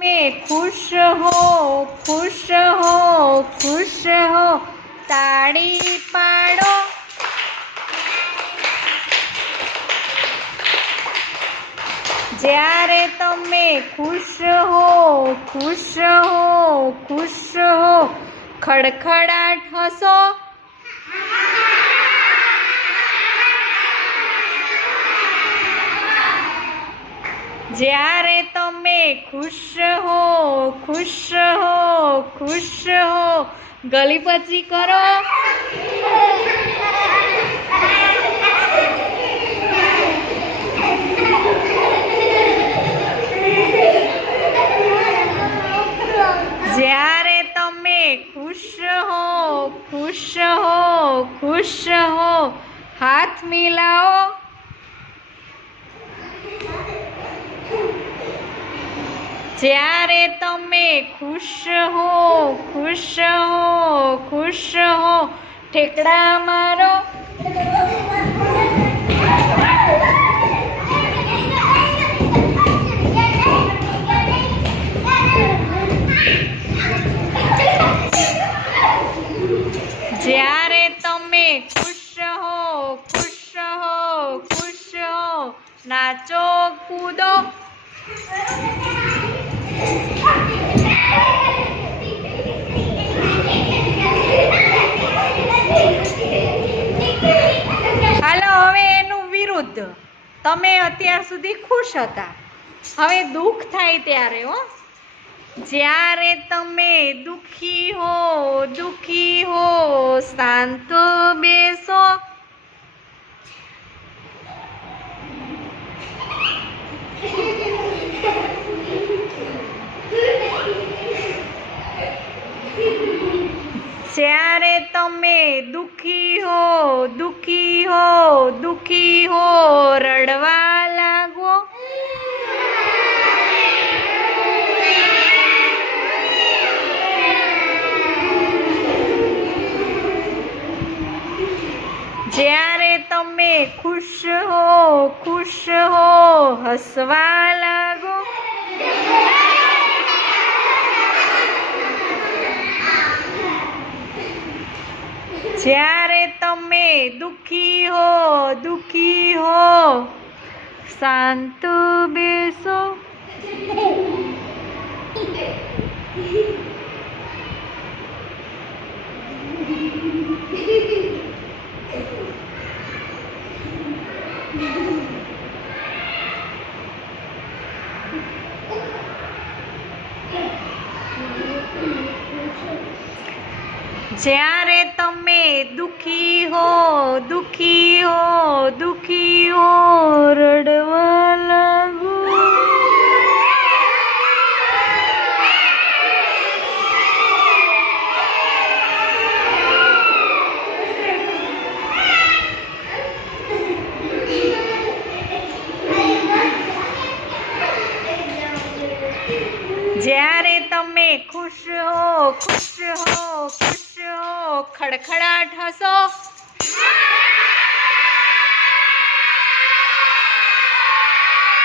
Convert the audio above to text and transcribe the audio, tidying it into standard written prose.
में खुश हो खुश हो खुश हो ताड़ी पाड़ो। જ્યારે તમે ખુશ હો ખુશ હો ખુશ હો ખડખડાટ હસો। જ્યારે તમે ખુશ હો ખુશ હો ખુશ હો ગલીપચી કરો। જ્યારે તમે ખુશ હો ખુશ હો ખુશ હો હાથ મિલાવો। જ્યારે તમે ખુશ હો ખુશ હો ખુશ હો ઠેકડા મારો। જ્યારે તમે ખુશ હો ખુશ હો ખુશ હો નાચો કૂદો। હાલો હવે એનું વિરુદ્ધ। તમે અત્યાર સુધી ખુશ હતા, હવે દુઃખ થાય ત્યારે હો। જ્યારે તમે દુઃખી હો શાંત બેસો। જ્યારે તમે દુઃખી હો રડવા લાગો। જ્યારે તમે ખુશ હો હસવા લાગો। જ્યારે તમે દુઃખી હો શાંત બેસો। જ્યારે તમે દુઃખી હો રડવા લાગો। જ્યારે તમે ખુશ હો ખડખડાટ હસો।